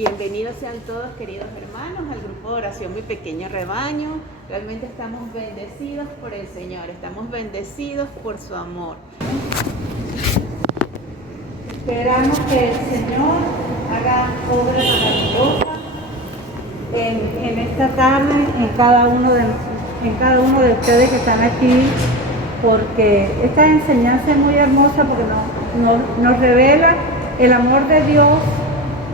Bienvenidos sean todos, queridos hermanos, al grupo de oración Mi Pequeño Rebaño. Realmente estamos bendecidos por el Señor, estamos bendecidos por su amor. Esperamos que el Señor haga obras maravillosas en esta tarde, en cada uno de ustedes que están aquí, porque esta enseñanza es muy hermosa porque nos revela el amor de Dios,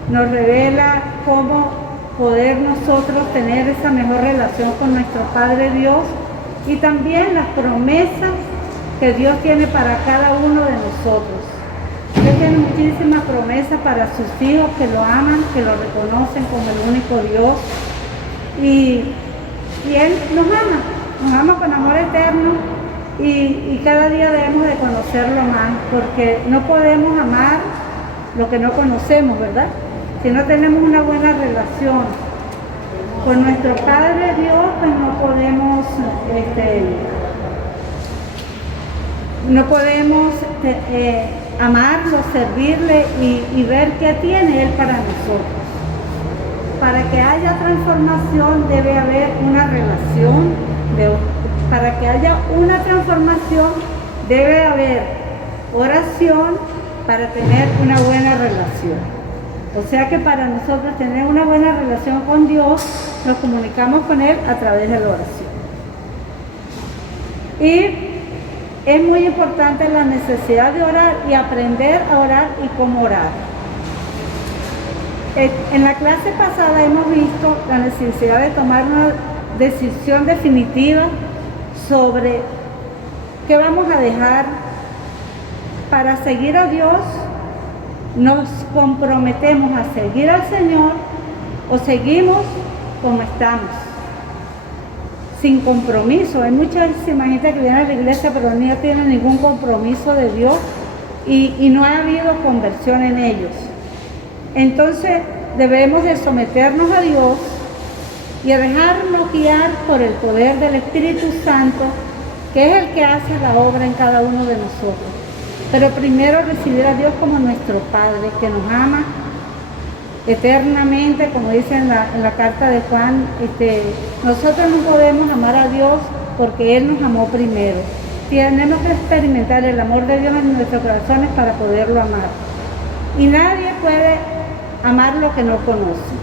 nos revela cómo poder nosotros tener esa mejor relación con nuestro Padre Dios y también las promesas que Dios tiene para cada uno de nosotros. Dios tiene muchísimas promesas para sus hijos que lo aman, que lo reconocen como el único Dios. Y Él nos ama con amor eterno y cada día debemos de conocerlo más, porque no podemos amar lo que no conocemos, ¿verdad? Si no tenemos una buena relación con nuestro Padre Dios, pues no podemos amarlo, servirle y ver qué tiene Él para nosotros. Para que haya transformación debe haber una relación, para que haya una transformación debe haber oración para tener una buena relación. O sea que para nosotros tener una buena relación con Dios, nos comunicamos con Él a través de la oración. Y es muy importante la necesidad de orar y aprender a orar y cómo orar. En la clase pasada hemos visto la necesidad de tomar una decisión definitiva sobre qué vamos a dejar para seguir a Dios. Nos comprometemos a seguir al Señor o seguimos como estamos, sin compromiso. Hay muchísima gente que viene a la iglesia pero no tiene ningún compromiso de Dios y no ha habido conversión en ellos. Entonces debemos de someternos a Dios y a dejarnos guiar por el poder del Espíritu Santo, que es el que hace la obra en cada uno de nosotros. Pero primero recibir a Dios como nuestro Padre, que nos ama eternamente, como dice en la carta de Juan. Nosotros no podemos amar a Dios porque Él nos amó primero. Tenemos que experimentar el amor de Dios en nuestros corazones para poderlo amar. Y nadie puede amar lo que no conoce.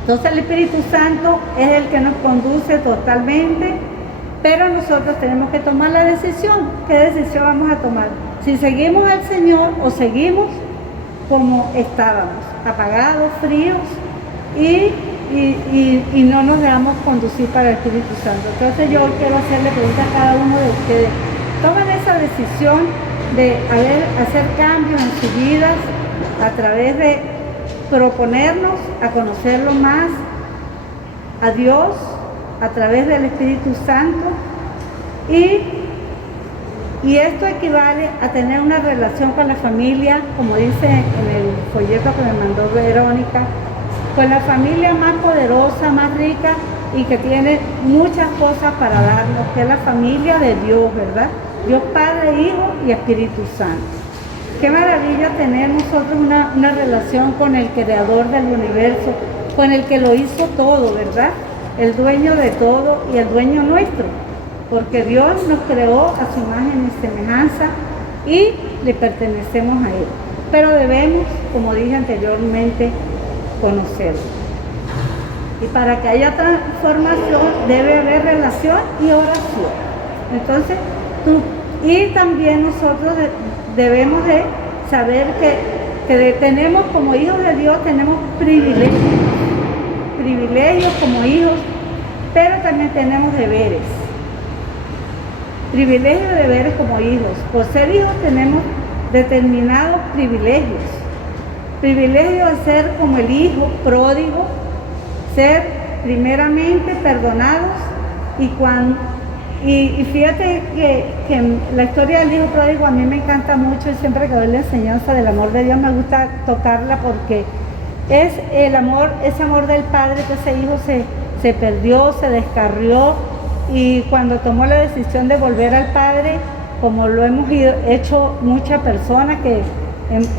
Entonces el Espíritu Santo es el que nos conduce totalmente, pero nosotros tenemos que tomar la decisión. ¿Qué decisión vamos a tomar? Si seguimos al Señor o seguimos como estábamos, apagados, fríos y no nos dejamos conducir para el Espíritu Santo. Entonces yo quiero hacerle preguntas a cada uno de ustedes. Tomen esa decisión de hacer cambios en sus vidas a través de proponernos a conocerlo más a Dios a través del Espíritu Santo y esto equivale a tener una relación con la familia, como dice en el folleto que me mandó Verónica, con la familia más poderosa, más rica y que tiene muchas cosas para darnos, que es la familia de Dios, ¿verdad? Dios Padre, Hijo y Espíritu Santo. Qué maravilla tener nosotros una relación con el Creador del universo, con el que lo hizo todo, ¿verdad? El dueño de todo y el dueño nuestro, porque Dios nos creó a su imagen y semejanza y le pertenecemos a Él. Pero debemos, como dije anteriormente, conocerlo. Y para que haya transformación debe haber relación y oración. Entonces, y también nosotros debemos de saber que tenemos como hijos de Dios, tenemos privilegios como hijos, pero también tenemos deberes. Privilegios y deberes como hijos. Por ser hijos tenemos determinados privilegios. Privilegio de ser como el hijo pródigo, ser primeramente perdonados y fíjate que la historia del hijo pródigo a mí me encanta mucho y siempre que doy la enseñanza del amor de Dios me gusta tocarla porque es el amor, ese amor del padre que ese hijo se perdió, se descarrió y cuando tomó la decisión de volver al padre, como lo hemos hecho muchas personas que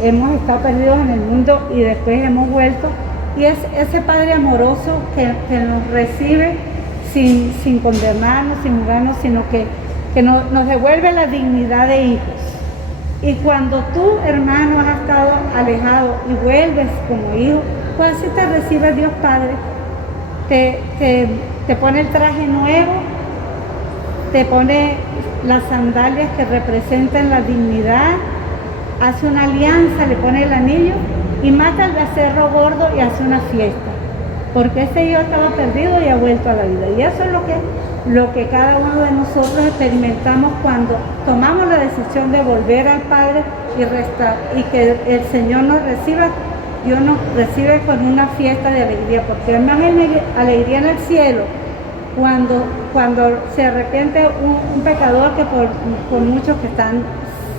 hemos estado perdidos en el mundo y después hemos vuelto, Y es ese Padre amoroso que nos recibe sin condenarnos, sin juzgarnos, sino que nos devuelve la dignidad de hijos. Y cuando tú, hermano, has estado alejado y vuelves como hijo, pues así te recibe Dios Padre. Te pone el traje nuevo, te pone las sandalias que representan la dignidad, hace una alianza, le pone el anillo y mata al becerro gordo y hace una fiesta. Porque ese hijo estaba perdido y ha vuelto a la vida. Y eso es lo que cada uno de nosotros experimentamos cuando tomamos la decisión de volver al Padre y que el Señor nos reciba. Dios nos recibe con una fiesta de alegría, porque hay más alegría en el cielo cuando se arrepiente un pecador que por muchos que están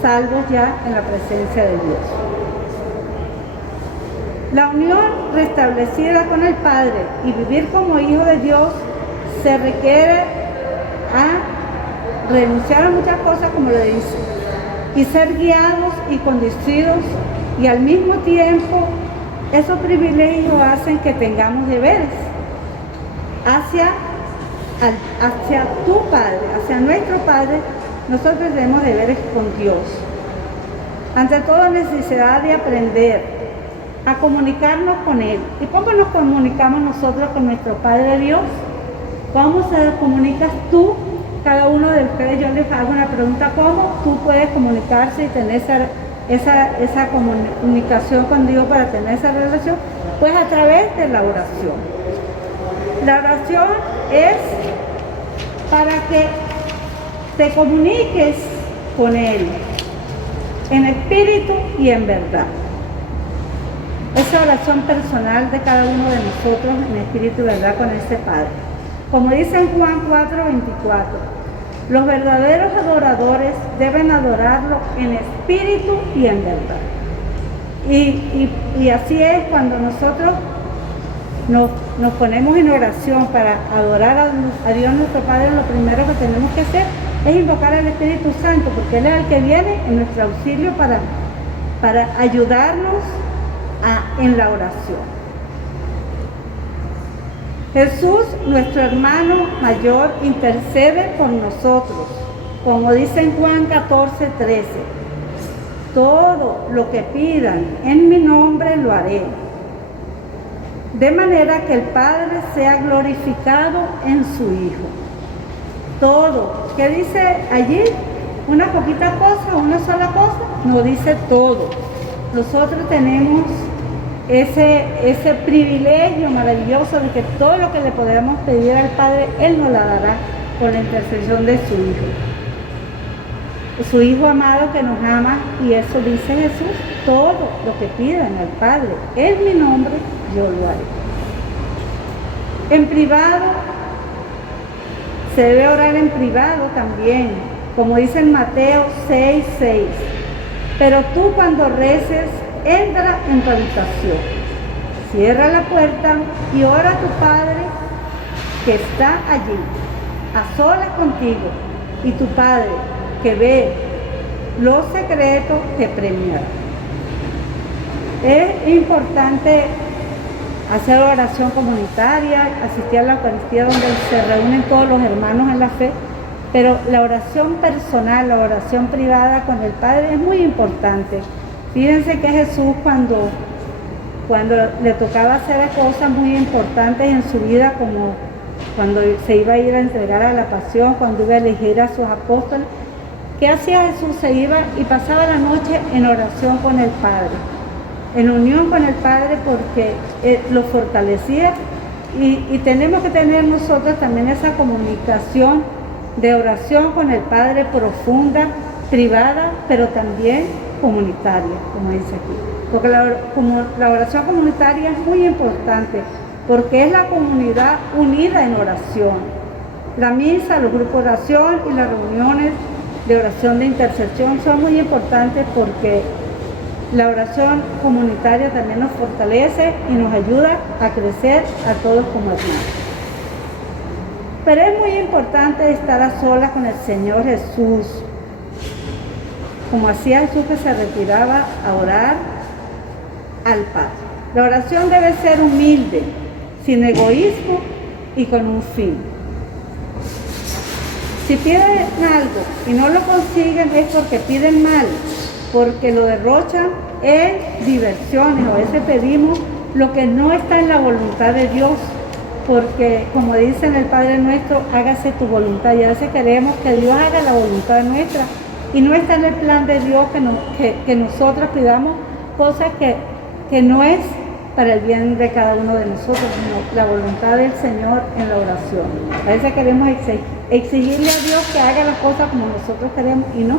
salvos ya en la presencia de Dios. La unión restablecida con el Padre y vivir como hijo de Dios se requiere a renunciar a muchas cosas, como le dice, y ser guiados y conducidos, y al mismo tiempo esos privilegios hacen que tengamos deberes hacia tu Padre, hacia nuestro Padre. Nosotros tenemos deberes con Dios. Ante todo, necesidad de aprender a comunicarnos con Él. ¿Y cómo nos comunicamos nosotros con nuestro Padre Dios? ¿Cómo se comunicas tú? Cada uno de ustedes, yo les hago una pregunta: ¿cómo tú puedes comunicarse y tener esa comunicación con Dios, para tener esa relación? Pues a través de la oración. La oración es para que te comuniques con Él en espíritu y en verdad. Esa oración personal de cada uno de nosotros en espíritu y verdad con ese Padre. Como dice en Juan 4:24, los verdaderos adoradores deben adorarlo en espíritu y en verdad. Y así es, cuando nosotros nos ponemos en oración para adorar a Dios nuestro Padre, lo primero que tenemos que hacer es invocar al Espíritu Santo, porque Él es el que viene en nuestro auxilio para ayudarnos en la oración. Jesús, nuestro hermano mayor, intercede por nosotros, como dice en Juan 14:13. Todo lo que pidan en mi nombre lo haré, de manera que el Padre sea glorificado en su Hijo. Todo. ¿Qué dice allí? ¿Una poquita cosa, una sola cosa? No, dice todo. Nosotros tenemos ese privilegio maravilloso de que todo lo que le podamos pedir al Padre, Él nos la dará por la intercesión de su Hijo amado, que nos ama. Y eso dice Jesús: todo lo que pidan al Padre en mi nombre, yo lo haré. En privado, se debe orar en privado también, como dice en Mateo 6:6. Pero tú, cuando reces, entra en tu habitación, cierra la puerta y ora a tu Padre que está allí, a solas contigo, y tu Padre que ve los secretos te premiará. Es importante hacer oración comunitaria, asistir a la Eucaristía, donde se reúnen todos los hermanos en la fe, pero la oración personal, la oración privada con el Padre es muy importante. Fíjense que Jesús, cuando le tocaba hacer cosas muy importantes en su vida, como cuando se iba a ir a entregar a la pasión, cuando iba a elegir a sus apóstoles, ¿qué hacía Jesús? Se iba y pasaba la noche en oración con el Padre, en unión con el Padre, porque lo fortalecía. Y tenemos que tener nosotros también esa comunicación de oración con el Padre profunda, privada, pero también comunitaria, como dice aquí. Porque la oración comunitaria es muy importante, porque es la comunidad unida en oración. La misa, los grupos de oración y las reuniones de oración de intercesión son muy importantes, porque la oración comunitaria también nos fortalece y nos ayuda a crecer a todos como hermanos. Pero es muy importante estar a solas con el Señor Jesús, como hacía Jesús, que se retiraba a orar al Padre. La oración debe ser humilde, sin egoísmo y con un fin. Si piden algo y no lo consiguen es porque piden mal, porque lo derrochan en diversiones. A veces pedimos lo que no está en la voluntad de Dios, porque como dice en el Padre Nuestro, hágase tu voluntad. Y a veces queremos que Dios haga la voluntad nuestra y no está en el plan de Dios que nosotros pidamos cosas que no es para el bien de cada uno de nosotros, sino la voluntad del Señor en la oración. A veces queremos exigirle a Dios que haga las cosas como nosotros queremos y no.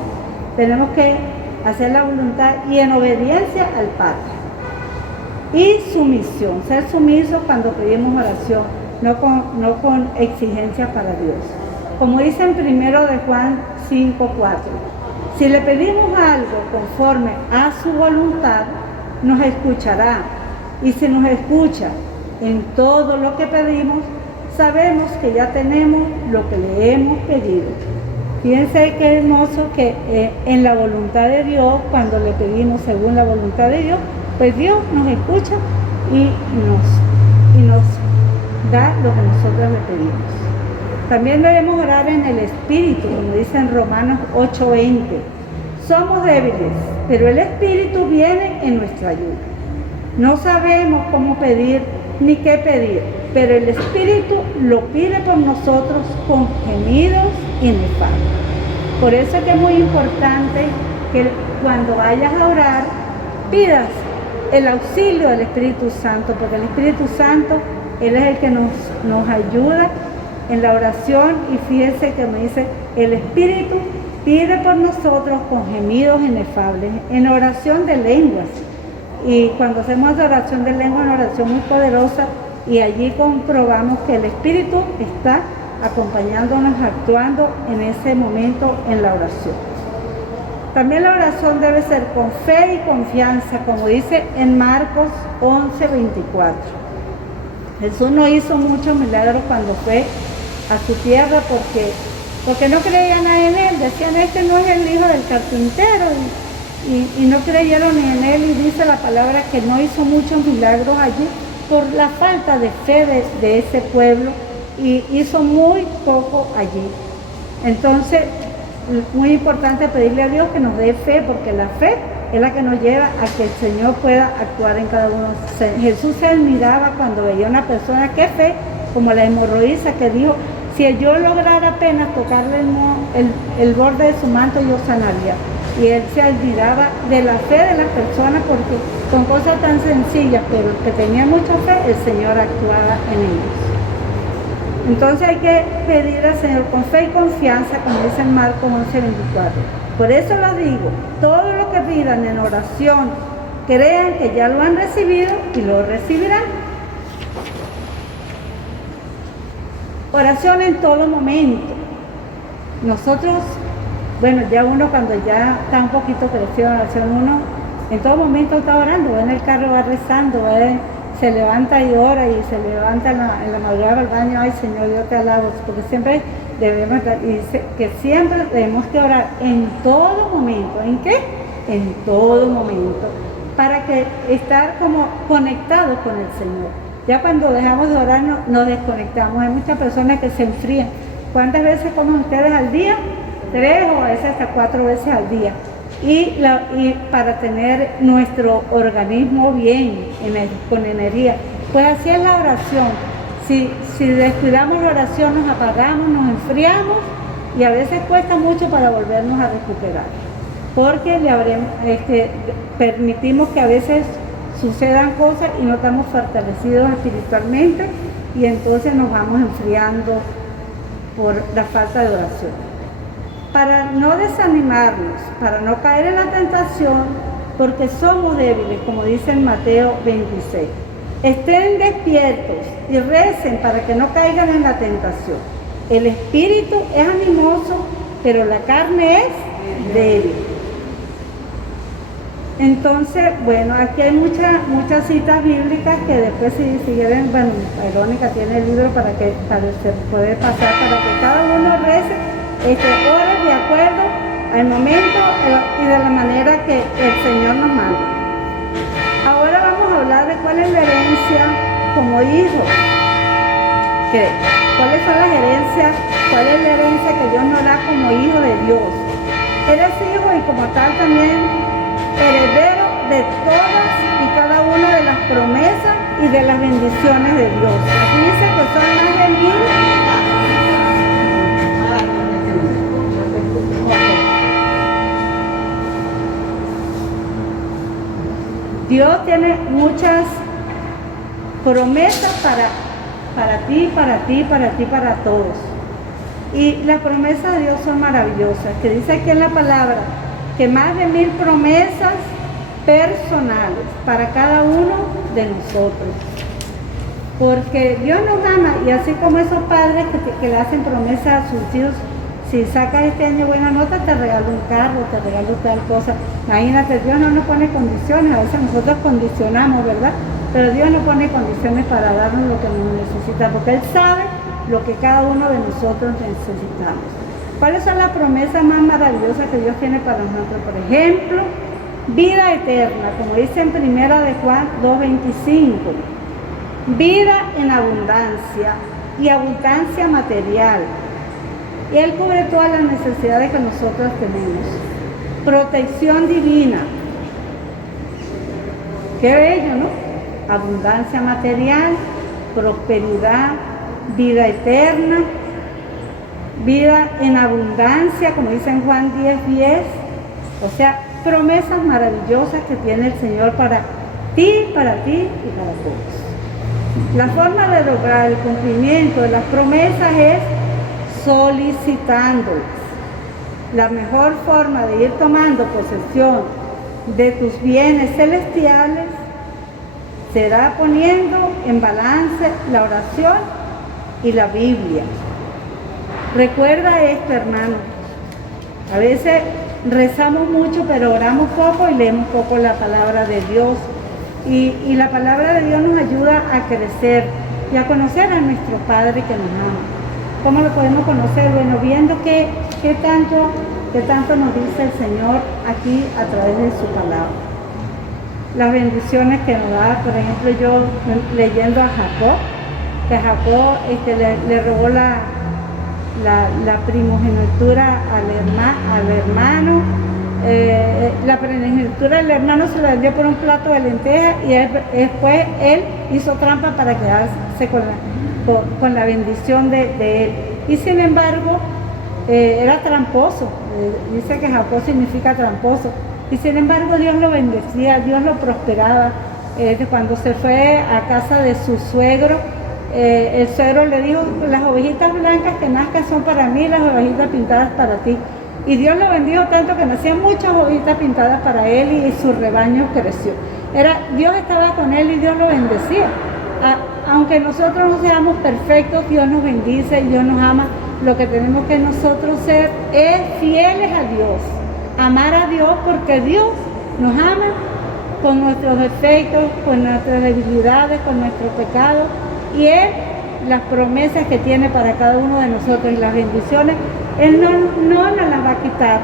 Tenemos que hacer la voluntad y en obediencia al Padre. Y sumisión, ser sumiso cuando pedimos oración, no con exigencia para Dios. Como dice en 1 de Juan 5:4, si le pedimos algo conforme a su voluntad, nos escuchará. Y si nos escucha en todo lo que pedimos, sabemos que ya tenemos lo que le hemos pedido. Fíjense qué hermoso que en la voluntad de Dios, cuando le pedimos según la voluntad de Dios, pues Dios nos escucha y nos da lo que nosotros le pedimos. También debemos orar en el Espíritu, como dice en Romanos 8:20. Somos débiles, pero el Espíritu viene en nuestra ayuda. No sabemos cómo pedir ni qué pedir, pero el Espíritu lo pide por nosotros con gemidos inefables. Por eso es que es muy importante que cuando vayas a orar, pidas el auxilio del Espíritu Santo, porque el Espíritu Santo, Él es el que nos ayuda en la oración. Y fíjense que me dice, el Espíritu pide por nosotros con gemidos inefables, en oración de lenguas. Y cuando hacemos oración de lengua, es una oración muy poderosa, y allí comprobamos que el Espíritu está acompañándonos, actuando en ese momento en la oración. También la oración debe ser con fe y confianza, como dice en Marcos 11:24. Jesús no hizo muchos milagros cuando fue a su tierra porque no creían en Él. Decían, este no es el hijo del carpintero, y no creyeron ni en Él. Y dice la palabra que no hizo muchos milagros allí por la falta de fe de ese pueblo, y hizo muy poco allí. Entonces, muy importante pedirle a Dios que nos dé fe, porque la fe es la que nos lleva a que el Señor pueda actuar en cada uno. Jesús se admiraba cuando veía a una persona, qué fe, como la hemorroísa, que dijo, si yo lograra apenas tocarle el borde de su manto, yo sanaría. Y él se admiraba de la fe de las personas, porque con cosas tan sencillas, pero que tenía mucha fe, el Señor actuaba en ellos. Entonces hay que pedir al Señor con fe y confianza, como dice en Marcos 11:24. Por eso lo digo, todo lo que pidan en oración, crean que ya lo han recibido y lo recibirán. Oración en todo momento. Nosotros, bueno, ya uno cuando ya está un poquito crecido en oración, uno en todo momento está orando, va en el carro, va rezando, se levanta y ora, y se levanta en la madrugada al baño, ay Señor, yo te alabo, porque siempre debemos, y dice que siempre debemos que orar en todo momento. ¿En qué? En todo momento, para que estar como conectados con el Señor. Ya cuando dejamos de orar nos desconectamos. Hay muchas personas que se enfrían. ¿Cuántas veces comen ustedes al día? 3 o a veces hasta 4 veces al día. Y para tener nuestro organismo bien, con energía. Pues así es la oración. Si descuidamos la oración, nos apagamos, nos enfriamos, y a veces cuesta mucho para volvernos a recuperar. Porque permitimos que a veces sucedan cosas y no estamos fortalecidos espiritualmente, y entonces nos vamos enfriando por la falta de oración. Para no desanimarnos, para no caer en la tentación, porque somos débiles, como dice en Mateo 26. Estén despiertos y recen para que no caigan en la tentación. El espíritu es animoso, pero la carne es débil. Entonces, bueno, aquí hay muchas citas bíblicas que después, si quieren, bueno, Verónica tiene el libro para se puede pasar, para que cada uno rece, ore de acuerdo al momento y de la manera que el Señor nos manda. Ahora vamos a hablar de cuál es la herencia como hijos. ¿Cuáles son las herencias? ¿Cuál es la herencia que Dios nos da como hijo de Dios? Eres hijo y como tal también heredero de todas y cada una de las promesas y de las bendiciones de Dios. Aquí dice que son más de 1000. Dios tiene muchas promesas para ti, para todos. Y las promesas de Dios son maravillosas, que dice aquí en la palabra que más de 1000 promesas personales para cada uno de nosotros. Porque Dios nos ama, y así como esos padres que le hacen promesas a sus hijos, si sacas este año buena nota, te regalo un carro, te regalo tal cosa. Imagínate, Dios no nos pone condiciones, a veces nosotros condicionamos, ¿verdad? Pero Dios no pone condiciones para darnos lo que nos necesita, porque Él sabe lo que cada uno de nosotros necesitamos. ¿Cuáles son las promesas más maravillosas que Dios tiene para nosotros? Por ejemplo, vida eterna, como dice en 1 de Juan 2:25. Vida en abundancia y abundancia material. Y Él cubre todas las necesidades que nosotros tenemos. Protección divina. Qué bello, ¿no? Abundancia material, prosperidad, vida eterna, vida en abundancia, como dice en Juan 10:10. O sea, promesas maravillosas que tiene el Señor para ti y para todos. La forma de lograr el cumplimiento de las promesas es solicitándolas. La mejor forma de ir tomando posesión de tus bienes celestiales será poniendo en balance la oración y la Biblia. Recuerda esto, hermano. A veces rezamos mucho, pero oramos poco y leemos poco la palabra de Dios. Y la palabra de Dios nos ayuda a crecer y a conocer a nuestro Padre que nos ama. ¿Cómo lo podemos conocer? Bueno, viendo qué tanto nos dice el Señor aquí a través de su palabra. Las bendiciones que nos da, por ejemplo, yo leyendo a Jacob, que Jacob le robó la primogenitura al hermano. La primogenitura del hermano se la vendió por un plato de lentejas y después él hizo trampa para quedarse con la bendición de él. Y sin embargo, era tramposo. Dice que Jacob significa tramposo. Y sin embargo, Dios lo bendecía, Dios lo prosperaba. Cuando se fue a casa de su suegro, el suegro le dijo: las ovejitas blancas que nazcan son para mí, las ovejitas pintadas para ti. Y Dios lo bendijo tanto que nacían muchas ovejitas pintadas para él y su rebaño creció. Dios estaba con él y Dios lo bendecía. Aunque nosotros no seamos perfectos, Dios nos bendice y Dios nos ama. Lo que tenemos que nosotros ser es fieles a Dios. Amar a Dios, porque Dios nos ama con nuestros defectos, con nuestras debilidades, con nuestros pecados. Y Él, las promesas que tiene para cada uno de nosotros y las bendiciones, Él no nos las va a quitar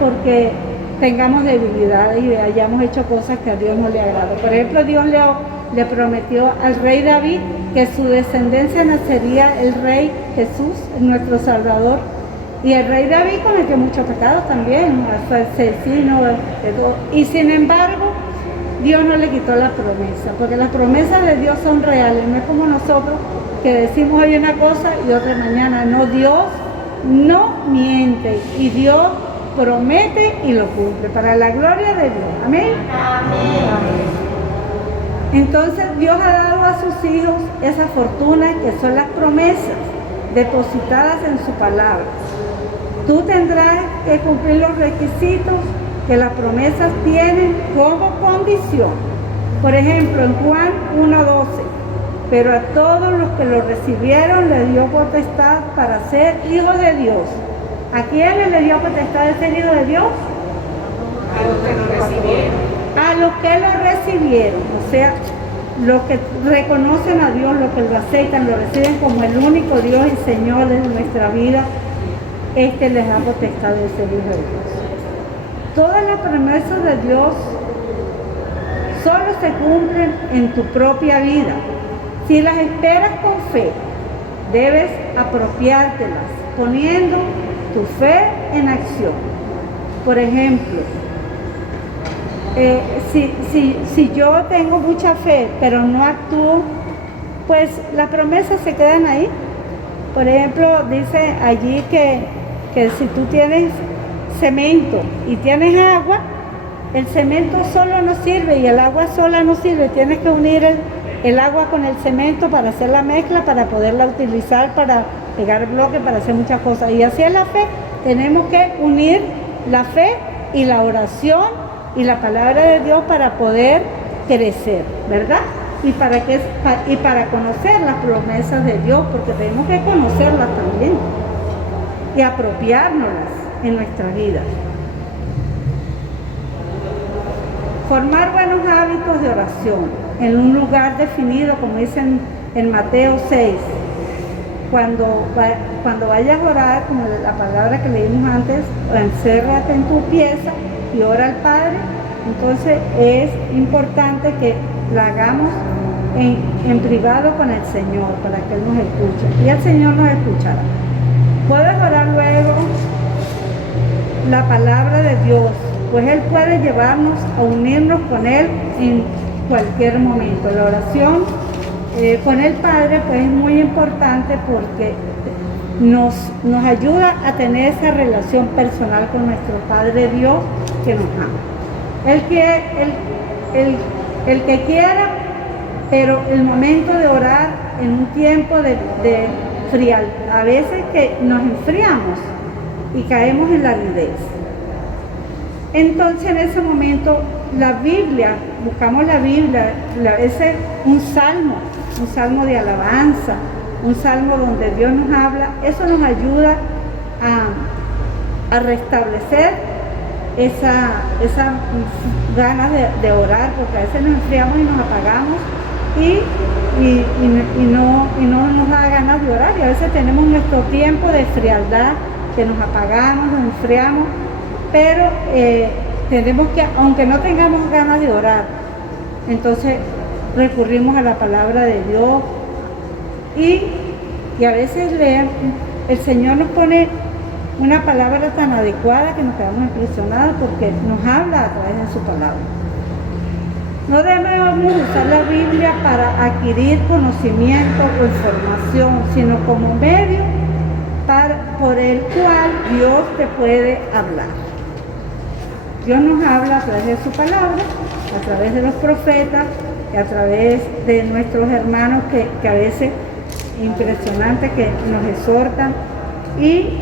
porque tengamos debilidades y hayamos hecho cosas que a Dios no le agradan. Por ejemplo, Dios le prometió al rey David que su descendencia nacería el rey Jesús, nuestro Salvador. Y el rey David cometió muchos pecados también, fue asesino, y sin embargo, Dios no le quitó la promesa, porque las promesas de Dios son reales, no es como nosotros que decimos hoy una cosa y otra mañana. No, Dios no miente y Dios promete y lo cumple, para la gloria de Dios. Amén. Amén. Entonces Dios ha dado a sus hijos esa fortuna que son las promesas depositadas en su palabra. Tú tendrás que cumplir los requisitos que las promesas tienen como condición. Por ejemplo, en Juan 1:12, pero a todos los que lo recibieron les dio potestad para ser hijos de Dios. ¿A quiénes le dio potestad de ser hijos de Dios? A los que lo recibieron. A los que lo recibieron, o sea, los que reconocen a Dios, los que lo aceptan, lo reciben como el único Dios y Señor de nuestra vida, les da potestad de ser hijos de Dios. Todas las promesas de Dios solo se cumplen en tu propia vida. Si las esperas con fe, debes apropiártelas, poniendo tu fe en acción. Por ejemplo, si yo tengo mucha fe, pero no actúo, pues las promesas se quedan ahí. Por ejemplo, dice allí que si tú tienes cemento y tienes agua, el cemento solo no sirve y el agua sola no sirve. Tienes que unir el agua con el cemento para hacer la mezcla, para poderla utilizar, para pegar bloques, para hacer muchas cosas. Y así es la fe. Tenemos que unir la fe y la oración y la palabra de Dios para poder crecer, ¿verdad? Y para conocer las promesas de Dios, porque tenemos que conocerlas también y apropiárnoslas en nuestra vida. Formar buenos hábitos de oración en un lugar definido, como dicen en Mateo 6. Cuando vayas a orar, como la palabra que leímos antes, encérrate en tu pieza y ora al Padre. Entonces es importante que la hagamos en privado con el Señor, para que Él nos escuche. Y el Señor nos escuchará. Puedes orar luego la palabra de Dios, pues Él puede llevarnos a unirnos con Él en cualquier momento. La oración con el Padre pues es muy importante porque nos ayuda a tener esa relación personal con nuestro Padre Dios que nos ama. El que quiera, pero el momento de orar en un tiempo de frialdad, a veces que nos enfriamos y caemos en la aridez. Entonces en ese momento la Biblia, buscamos la Biblia, ese un salmo de alabanza, un salmo donde Dios nos habla, eso nos ayuda a restablecer esa ganas de orar, porque a veces nos enfriamos y nos apagamos y no nos da ganas de orar, y a veces tenemos nuestro tiempo de frialdad, que nos apagamos, nos enfriamos, pero tenemos que, aunque no tengamos ganas de orar, entonces recurrimos a la palabra de Dios y a veces el Señor nos pone una palabra tan adecuada que nos quedamos impresionados porque nos habla a través de su palabra. No debemos usar la Biblia para adquirir conocimiento o información, sino como medio por el cual Dios te puede hablar. Dios nos habla a través de su palabra, a través de los profetas y a través de nuestros hermanos que a veces impresionante que nos exhortan y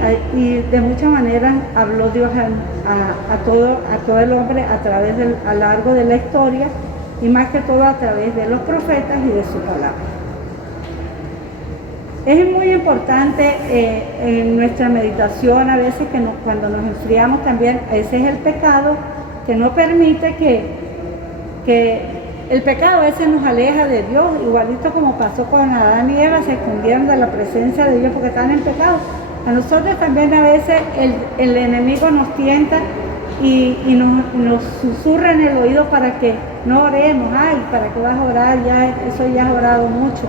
de muchas maneras habló Dios a todo el hombre a través a lo largo de la historia y más que todo a través de los profetas y de su palabra. Es muy importante en nuestra meditación a veces cuando nos enfriamos también, ese es el pecado que no permite que el pecado a veces nos aleja de Dios, igualito como pasó con Adán y Eva, se escondieron de la presencia de Dios porque estaban en pecado. A nosotros también a veces el enemigo nos tienta y nos susurra en el oído para que no oremos. Ay, ¿para qué vas a orar? Eso ya has orado mucho.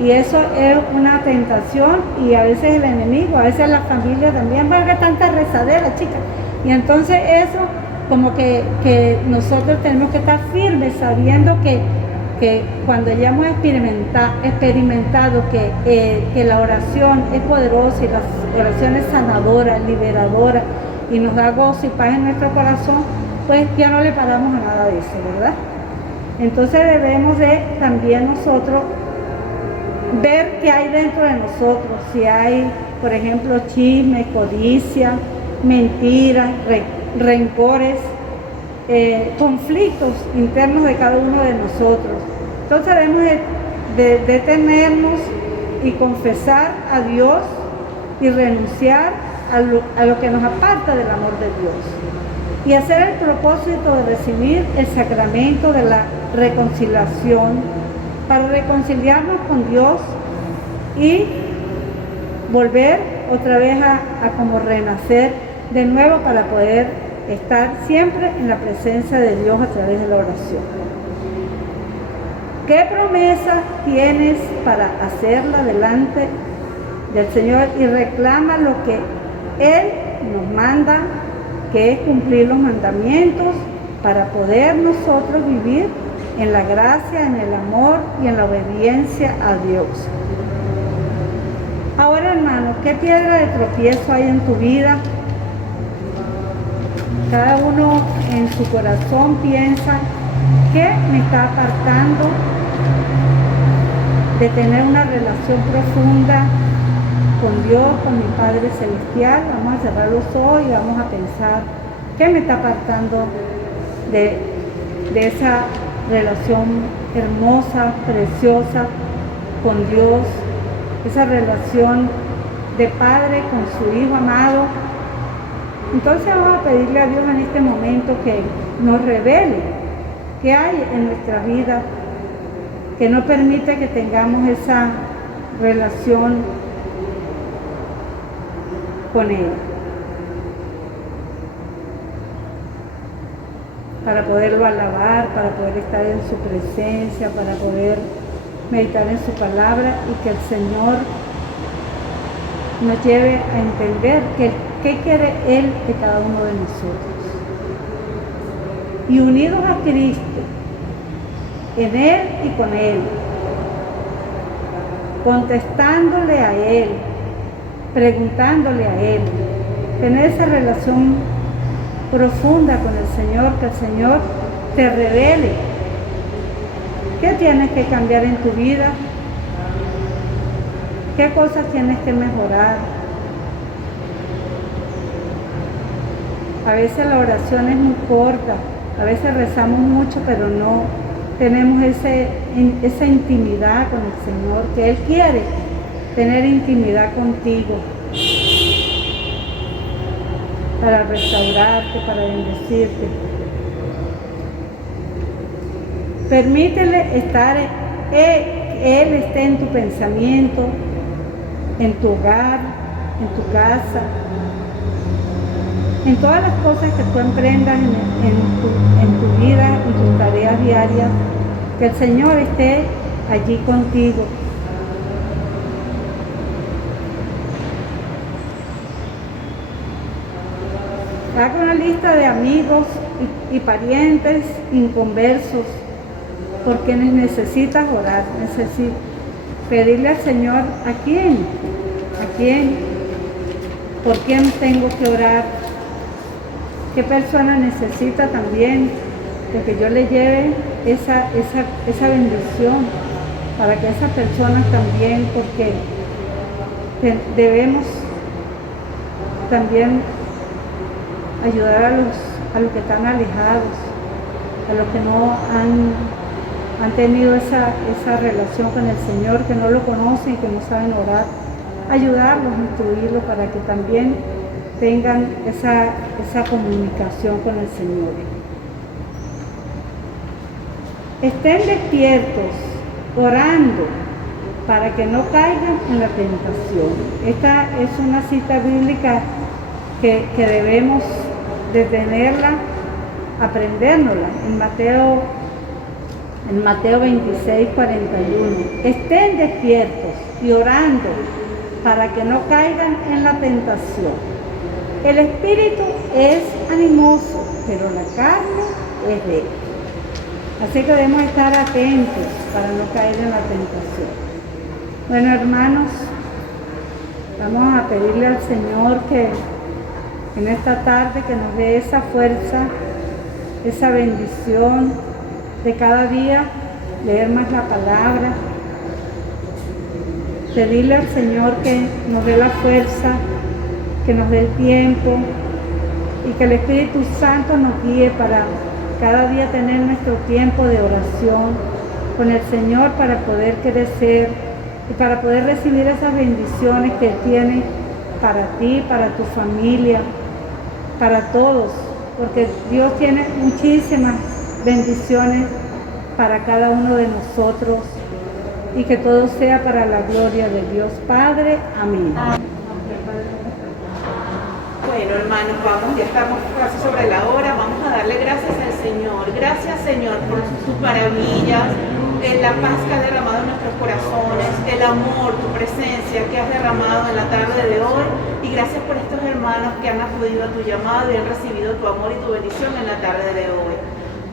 Y eso es una tentación y a veces el enemigo, a veces la familia también va a haber tanta rezadera, chicas. Y entonces eso como que nosotros tenemos que estar firmes sabiendo que cuando ya hemos experimentado que la oración es poderosa y la oración es sanadora, liberadora y nos da gozo y paz en nuestro corazón, pues ya no le paramos a nada de eso, ¿verdad? Entonces debemos de también nosotros ver qué hay dentro de nosotros, si hay, por ejemplo, chisme, codicia, mentiras, rencores, conflictos internos de cada uno de nosotros. Entonces debemos de detenernos y confesar a Dios y renunciar a lo que nos aparta del amor de Dios y hacer el propósito de recibir el sacramento de la reconciliación para reconciliarnos con Dios y volver otra vez a como renacer de nuevo para poder estar siempre en la presencia de Dios a través de la oración. ¿Qué promesa tienes para hacerla delante del Señor? Y reclama lo que Él nos manda, que es cumplir los mandamientos para poder nosotros vivir en la gracia, en el amor y en la obediencia a Dios. Ahora, hermano, ¿qué piedra de tropiezo hay en tu vida? Cada uno en su corazón piensa, ¿qué me está apartando de tener una relación profunda con Dios, con mi Padre Celestial? Vamos a cerrar los ojos y vamos a pensar, ¿qué me está apartando de esa relación hermosa, preciosa con Dios? Esa relación de padre con su hijo amado. Entonces vamos a pedirle a Dios en este momento que nos revele qué hay en nuestra vida que no permite que tengamos esa relación con Él, para poderlo alabar, para poder estar en su presencia, para poder meditar en su palabra y que el Señor nos lleve a entender qué quiere Él de cada uno de nosotros. Y unidos a Cristo, en Él y con Él, contestándole a Él, preguntándole a Él, tener esa relación profunda con el Señor, que el Señor te revele qué tienes que cambiar en tu vida, qué cosas tienes que mejorar. A veces la oración es muy corta, a veces rezamos mucho, pero no tenemos esa intimidad con el Señor, que Él quiere tener intimidad contigo para restaurarte, para bendecirte. Permítele estar, Él esté en tu pensamiento, en tu hogar, en tu casa, en todas las cosas que tú emprendas en tu vida, en tus tareas diarias, que el Señor esté allí contigo. Haga una lista de amigos y parientes inconversos por quienes necesitas orar, pedirle al Señor a quién, por quién tengo que orar, qué persona necesita también de que yo le lleve esa bendición para que esas personas también, porque debemos también ayudar a los que están alejados, a los que no han tenido esa relación con el Señor, que no lo conocen y que no saben orar, ayudarlos, instruirlos para que también tengan esa comunicación con el Señor. Estén despiertos, orando, para que no caigan en la tentación. Esta es una cita bíblica que debemos de tenerla, aprendérnosla, en Mateo 26, 41. Estén despiertos y orando para que no caigan en la tentación. El espíritu es animoso, pero la carne es débil. Así que debemos estar atentos para no caer en la tentación. Bueno, hermanos, vamos a pedirle al Señor que en esta tarde que nos dé esa fuerza, esa bendición de cada día leer más la palabra, pedirle al Señor que nos dé la fuerza, que nos dé el tiempo y que el Espíritu Santo nos guíe para cada día tener nuestro tiempo de oración con el Señor para poder crecer y para poder recibir esas bendiciones que Él tiene para ti, para tu familia, para todos, porque Dios tiene muchísimas bendiciones para cada uno de nosotros y que todo sea para la gloria de Dios Padre. Amén. Bueno, hermanos, vamos, ya estamos casi sobre la hora, vamos a darle gracias al Señor. Gracias, Señor, por sus maravillas. la paz que has derramado en nuestros corazones, el amor, tu presencia que has derramado en la tarde de hoy. Y gracias por estos hermanos que han acudido a tu llamado y han recibido tu amor y tu bendición en la tarde de hoy.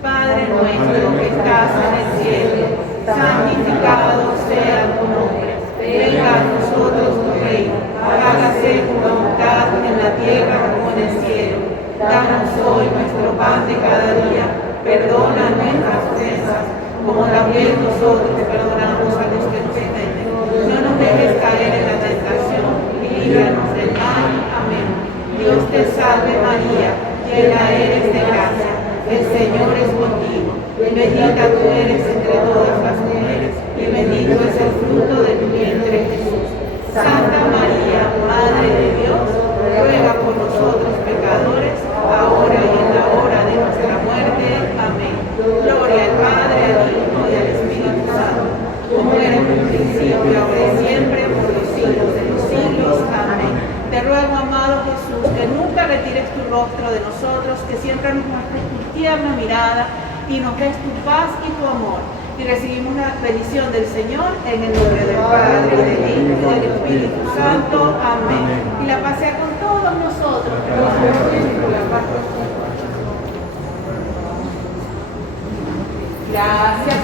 Padre nuestro que estás en el cielo, santificado sea tu nombre. Venga a nosotros tu reino, hágase tu voluntad en la tierra como en el cielo. Danos hoy nuestro pan de cada día, perdona nuestras ofensas, como también nosotros perdonamos a los que nos ofenden. No nos dejes caer en la tentación y líbranos del mal. Amén. Dios te salve María, llena eres de gracia, el Señor es contigo. Bendita tú eres entre todas las mujeres, y bendito es el fruto de tu vientre Jesús. Santa María, Madre de Dios, ruega por nosotros pecadores, ahora y en la hora de nuestra muerte. Amén. Gloria al Padre, al Hijo y al Espíritu Santo, como era en un principio, ahora y siempre, por los siglos de los siglos. Amén. Te ruego, amado Jesús, que nunca retires tu rostro de nosotros, que siempre nos muestres tu tierna mirada y nos des tu paz y tu amor. Y recibimos la bendición del Señor en el nombre del Padre, y del Hijo y del Espíritu Santo. Amén. Y la paz sea con todos nosotros. Gracias.